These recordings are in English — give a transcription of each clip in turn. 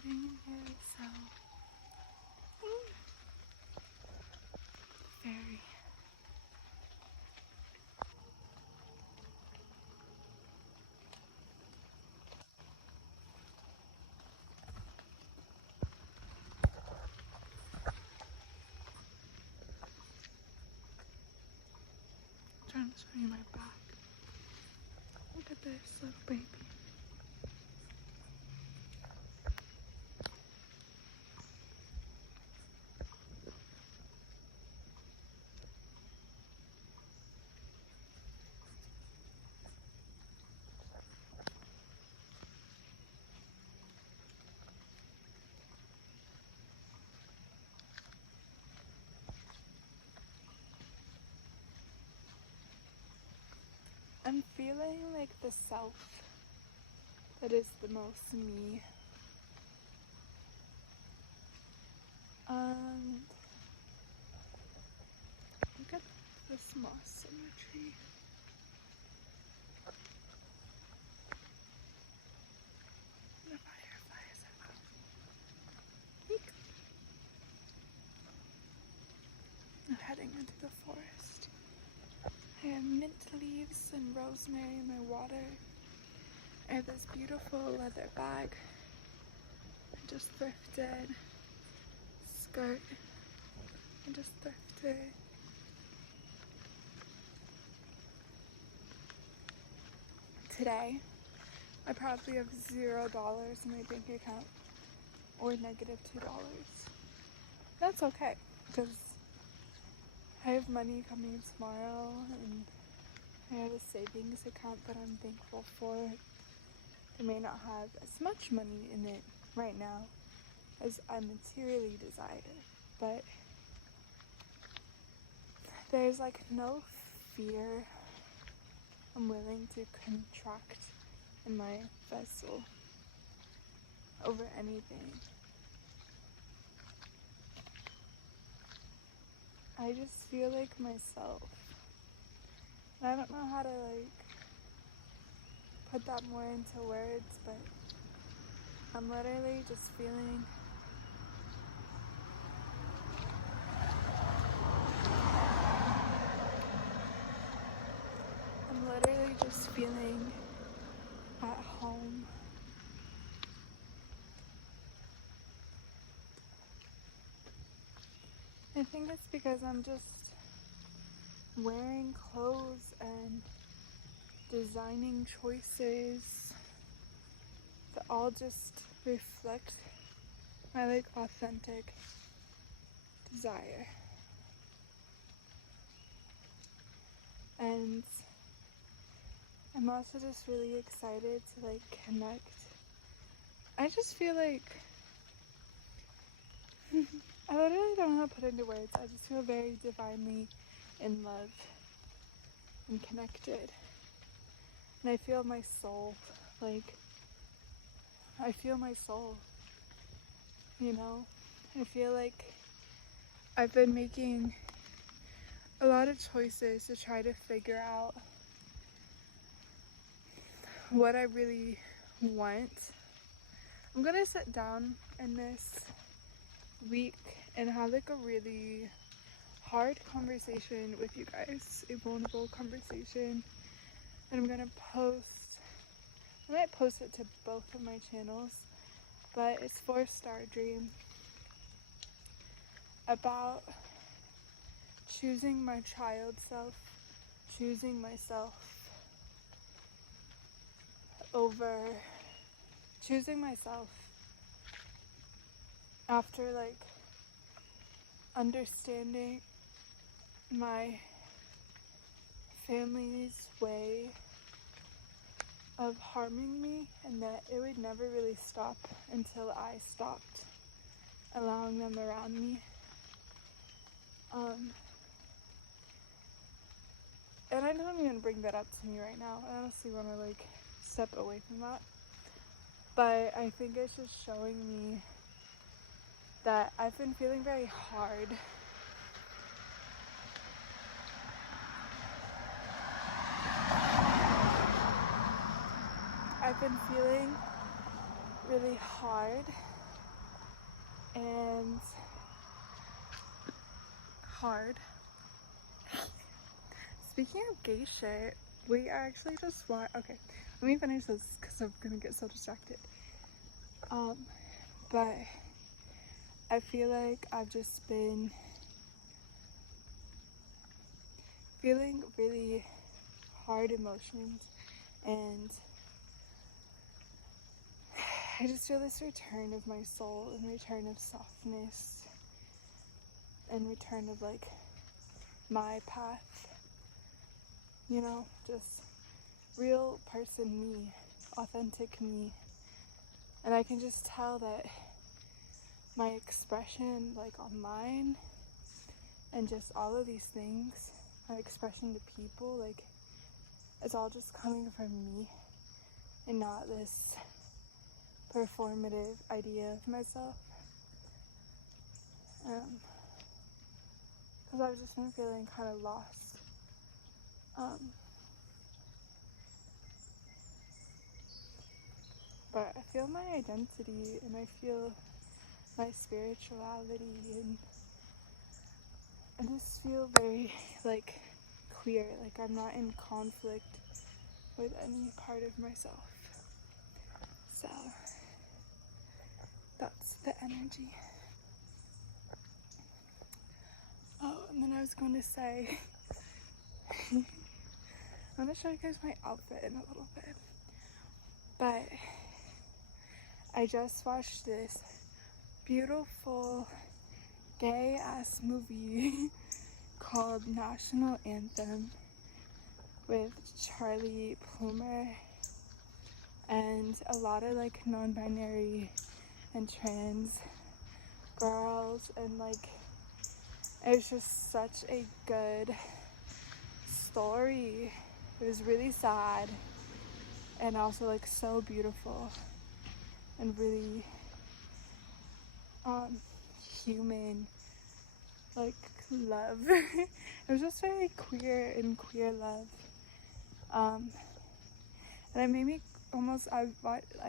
exciting in here, so very. I'm trying to show you my back. Look at this little baby. I'm feeling like the self that is the most me. And look at this moss on the tree. The fireflies are out. Eek. I'm heading into the forest. I have mint leaves and rosemary in my water. I have this beautiful leather bag. I just thrifted. Skirt. I just thrifted. Today, I probably have $0 in my bank account or -$2. That's okay because I have money coming tomorrow and I have a savings account that I'm thankful for. I may not have as much money in it right now as I materially desire, but there's like no fear I'm willing to contract in my vessel over anything. I just feel like myself. I don't know how to like put that more into words, but I'm literally just feeling at home. I think it's because I'm just wearing clothes and designing choices that all just reflect my like authentic desire. And I'm also just really excited to like connect. I just feel like I literally don't know how to put into words. I just feel very divinely in love and connected. And I feel my soul, like, I feel my soul, you know? I feel like I've been making a lot of choices to try to figure out what I really want. I'm gonna sit down in this week and have like a really hard conversation with you guys, a vulnerable conversation, and I'm gonna post, I might post it to both of my channels, but it's for Star Dream, about choosing my child self, choosing myself over choosing myself after like understanding my family's way of harming me, and that it would never really stop until I stopped allowing them around me. And I don't even bring that up to me right now. I honestly want to like step away from that. But I think it's just showing me that I've been feeling very hard. I've been feeling really hard and hard. Speaking of gay shit, we are actually just okay, let me finish this because I'm gonna get so distracted. But I feel like I've just been feeling really hard emotions, and I just feel this return of my soul and return of softness and return of like my path, you know, just real person me, authentic me. And I can just tell that my expression like online and just all of these things, my expression to people, like it's all just coming from me and not this performative idea of myself. Because I've just been feeling kind of lost. But I feel my identity and I feel my spirituality, and I just feel very like clear, like I'm not in conflict with any part of myself. So that's the energy. Oh, and then I was going to say, I'm going to show you guys my outfit in a little bit. But I just watched this beautiful gay ass movie called National Anthem with Charlie Plummer and a lot of like non-binary and trans girls, and like it was just such a good story. It was really sad and also like so beautiful and really human, like love. It was just very queer and queer love. And it made me almost, I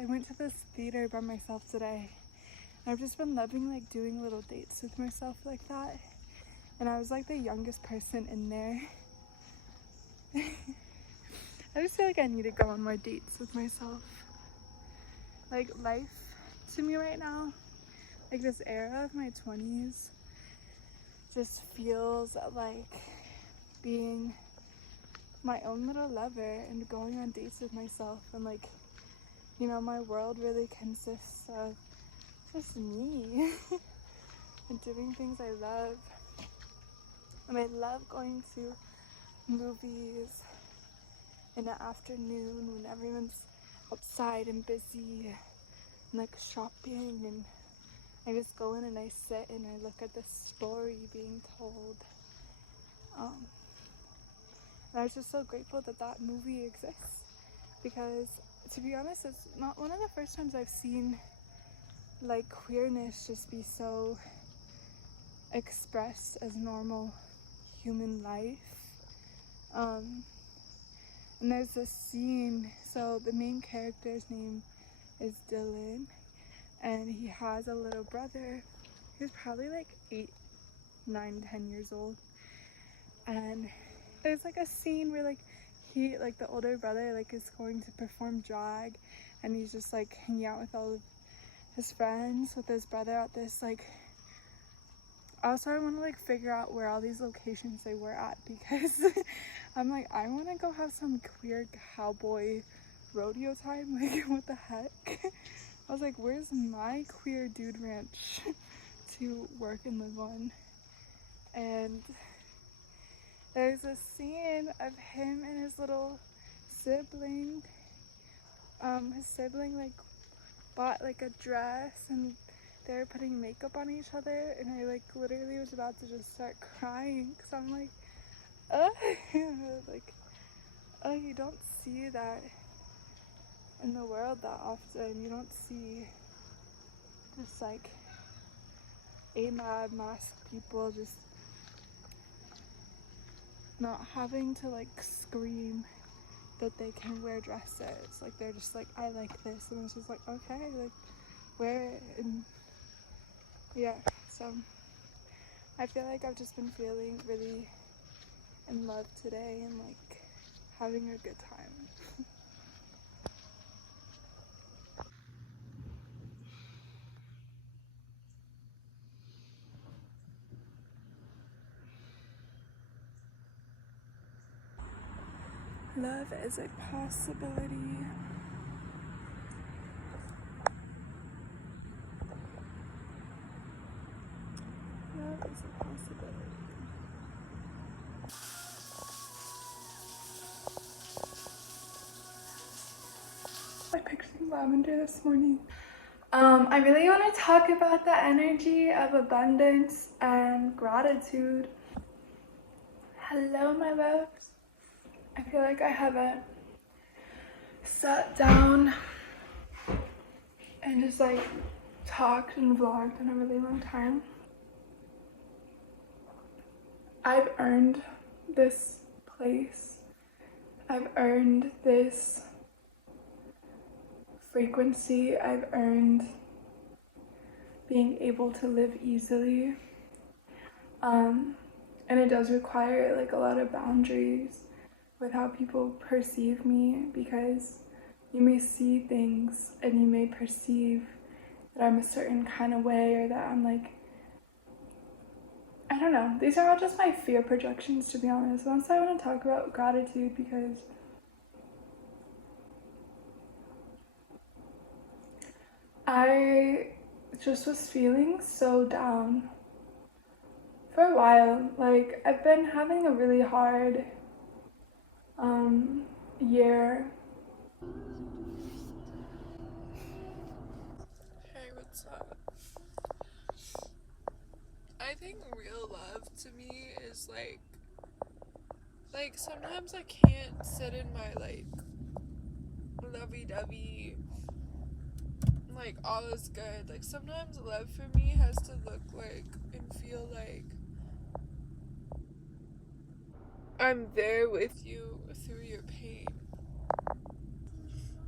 went to this theater by myself today. And I've just been loving like doing little dates with myself like that. And I was like the youngest person in there. I just feel like I need to go on more dates with myself. Like life to me right now, like this era of my 20s, just feels like being my own little lover and going on dates with myself, and like, you know, my world really consists of just me and doing things I love. And I love going to movies in the afternoon when everyone's outside and busy and like shopping, and I just go in and I sit and I look at the story being told. And I was just so grateful that that movie exists, because to be honest, it's not one of the first times I've seen like queerness just be so expressed as normal human life. And there's this scene, so the main character's name is Dylan, and he has a little brother who's probably like 8, 9, 10 years old. And there's like a scene where like he, like the older brother, like is going to perform drag, and he's just like hanging out with all of his friends with his brother at this like, also I want to like figure out where all these locations they were at, because I'm like, I want to go have some queer cowboy rodeo time. Like what the heck. I was like, where's my queer dude ranch to work and live on? And there's a scene of him and his little sibling. His sibling like bought like a dress and they were putting makeup on each other, and I like literally was about to just start crying because I'm like, like, oh, you don't see that in the world that often. You don't see just like AMAB masked people just not having to like scream that they can wear dresses. Like they're just like, I like this, and it's just like, okay, like wear it. And yeah, so I feel like I've just been feeling really in love today and like having a good time. Love is a possibility. Love is a possibility. I picked some lavender this morning. I really want to talk about the energy of abundance and gratitude. Hello, my loves. I feel like I haven't sat down and just like talked and vlogged in a really long time. I've earned this place. I've earned this frequency. I've earned being able to live easily. And it does require like a lot of boundaries with how people perceive me, because you may see things and you may perceive that I'm a certain kind of way, or that I'm like, I don't know. These are all just my fear projections, to be honest. Once I want to talk about gratitude, because I just was feeling so down for a while. Like, I've been having a really hard year. Hey, what's up? I think real love to me is like sometimes I can't sit in my like lovey-dovey, like all is good. Like sometimes love for me has to look like and feel like I'm there with you through your pain.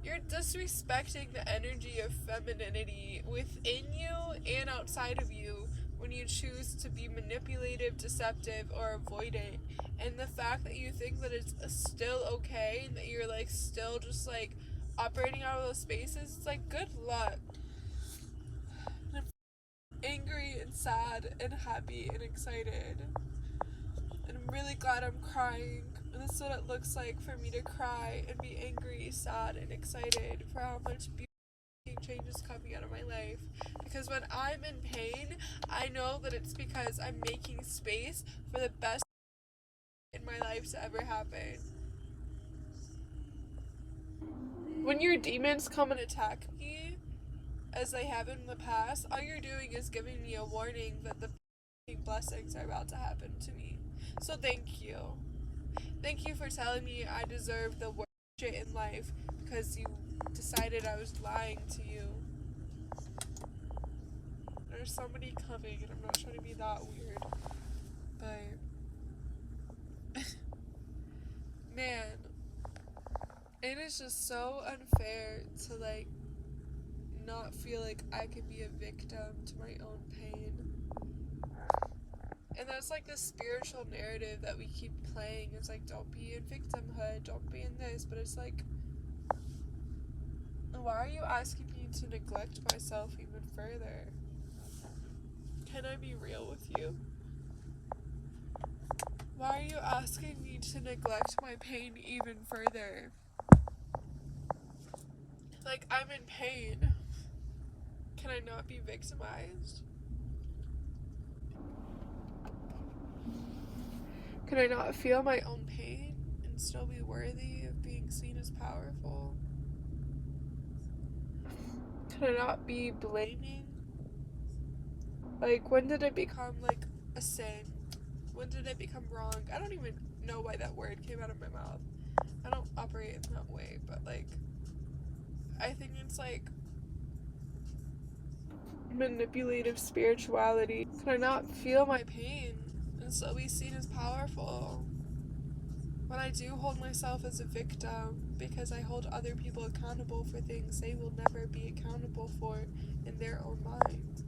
You're disrespecting the energy of femininity within you and outside of you when you choose to be manipulative, deceptive, or avoidant. And the fact that you think that it's still okay and that you're like still just like operating out of those spaces, it's like good luck. And I'm angry and sad and happy and excited. And I'm really glad I'm crying. And this is what it looks like for me to cry and be angry, sad, and excited for how much beauty change is coming out of my life. Because when I'm in pain, I know that it's because I'm making space for the best in my life to ever happen. When your demons come and attack me, as they have in the past, all you're doing is giving me a warning that the blessings are about to happen to me. So thank you. Thank you for telling me I deserve the worst shit in life because you decided I was lying to you. There's somebody coming and I'm not trying to be that weird. But man, it is just so unfair to like not feel like I could be a victim to my own pain. And that's like the spiritual narrative that we keep playing. It's like, don't be in victimhood, don't be in this. But it's like, why are you asking me to neglect myself even further? Can I be real with you? Why are you asking me to neglect my pain even further? Like, I'm in pain. Can I not be victimized? Can I not feel my own pain and still be worthy of being seen as powerful? Can I not be blaming? Like, when did it become like a sin? When did it become wrong? I don't even know why that word came out of my mouth. I don't operate in that way, but like, I think it's like manipulative spirituality. Can I not feel my pain and still be seen as powerful? When I do hold myself as a victim because I hold other people accountable for things they will never be accountable for in their own mind.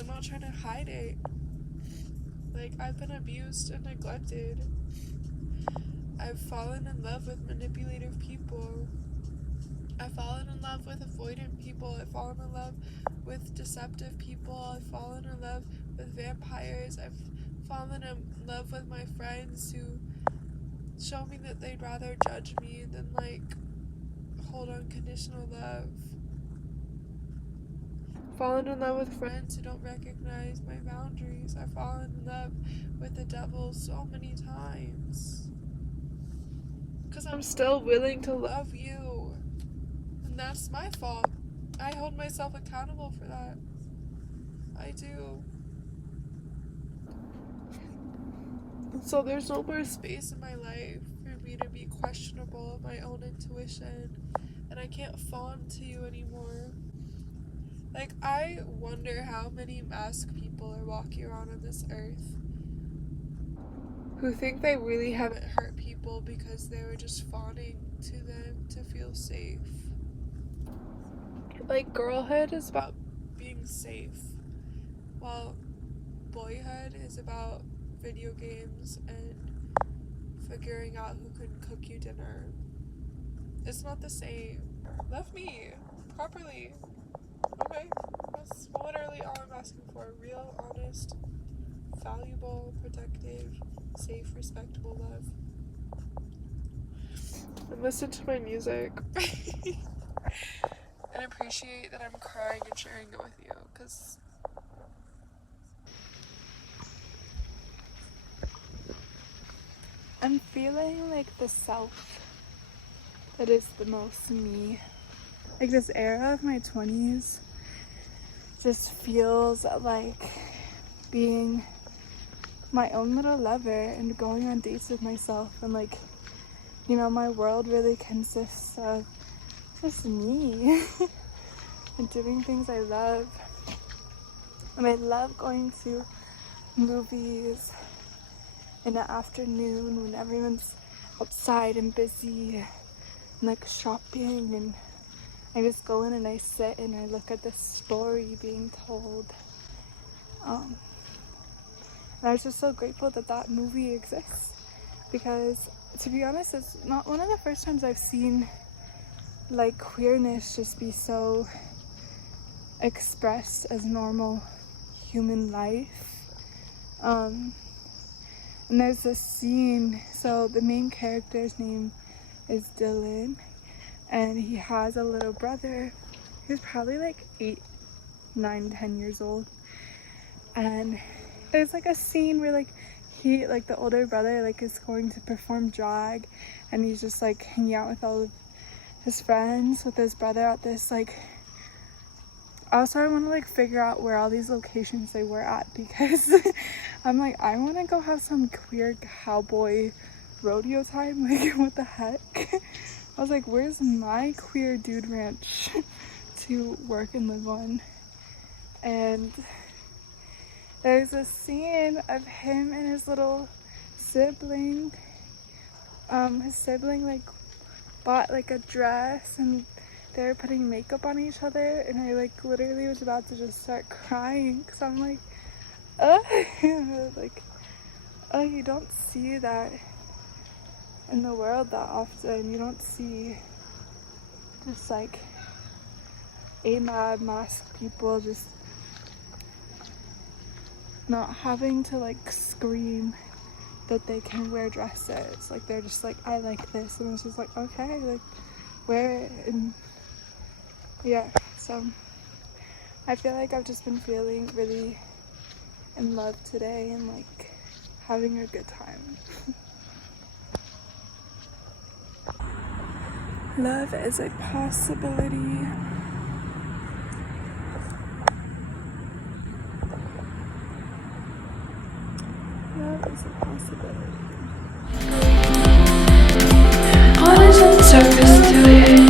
I'm not trying to hide it. Like, I've been abused and neglected. I've fallen in love with manipulative people. I've fallen in love with avoidant people. I've fallen in love with deceptive people. I've fallen in love with vampires. I've fallen in love with my friends who show me that they'd rather judge me than, like, hold unconditional love. Fallen in love with friends who don't recognize my boundaries. I've fallen in love with the devil so many times. Because I'm still willing to love you. And that's my fault. I hold myself accountable for that. I do. So there's no more space in my life for me to be questionable of my own intuition. And I can't fawn to you anymore. Like, I wonder how many masked people are walking around on this earth who think they really haven't hurt people because they were just fawning to them to feel safe. Like, girlhood is about being safe, while boyhood is about video games and figuring out who can cook you dinner. It's not the same. Love me properly. Okay, that's literally all I'm asking for. Real, honest, valuable, protective, safe, respectable love. And listen to my music. And appreciate that I'm crying and sharing it with you, because I'm feeling like the self that is the most me. Like, this era of my 20s just feels like being my own little lover and going on dates with myself, and, like, you know, my world really consists of just me and doing things I love. And I love going to movies in the afternoon when everyone's outside and busy and, like, shopping, and I just go in and I sit and I look at the story being told. And I was just so grateful that that movie exists, because, to be honest, it's not one of the first times I've seen, like, queerness just be so expressed as normal human life. And there's this scene, so the main character's name is Dylan, and he has a little brother who's probably like 8, 9, 10 years old. And there's, like, a scene where, like, he, like, the older brother, like, is going to perform drag, and he's just, like, hanging out with all of his friends with his brother at this, like, also I want to, like, figure out where all these locations they were at, because I'm like, I want to go have some queer cowboy rodeo time. Like, what the heck? I was like, where's my queer dude ranch to work and live on? And there's a scene of him and his little sibling. His sibling, like, bought, like, a dress, and they were putting makeup on each other, and I, like, literally was about to just start crying, because I'm like, like, oh, you don't see that in the world that often. You don't see just, like, AMAB masked people just not having to, like, scream that they can wear dresses. Like, they're just like, I like this, and it's just like, okay, like, wear it. And yeah, so I feel like I've just been feeling really in love today and, like, having a good time. Love is a possibility. Love is a possibility. What is on the surface to it?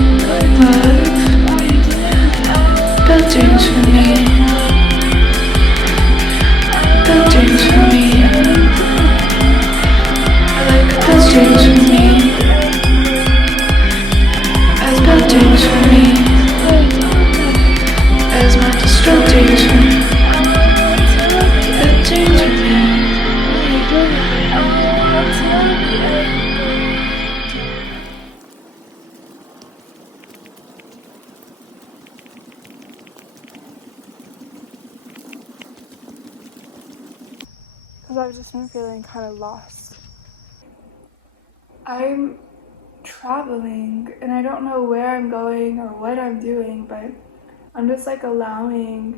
Love. Build dreams for me. Build dreams for me. Build dreams for me. As build dreams for me. As my destructive because I've just been feeling kind of lost. I'm traveling and I don't know where I'm going or what I'm doing, but I'm just like allowing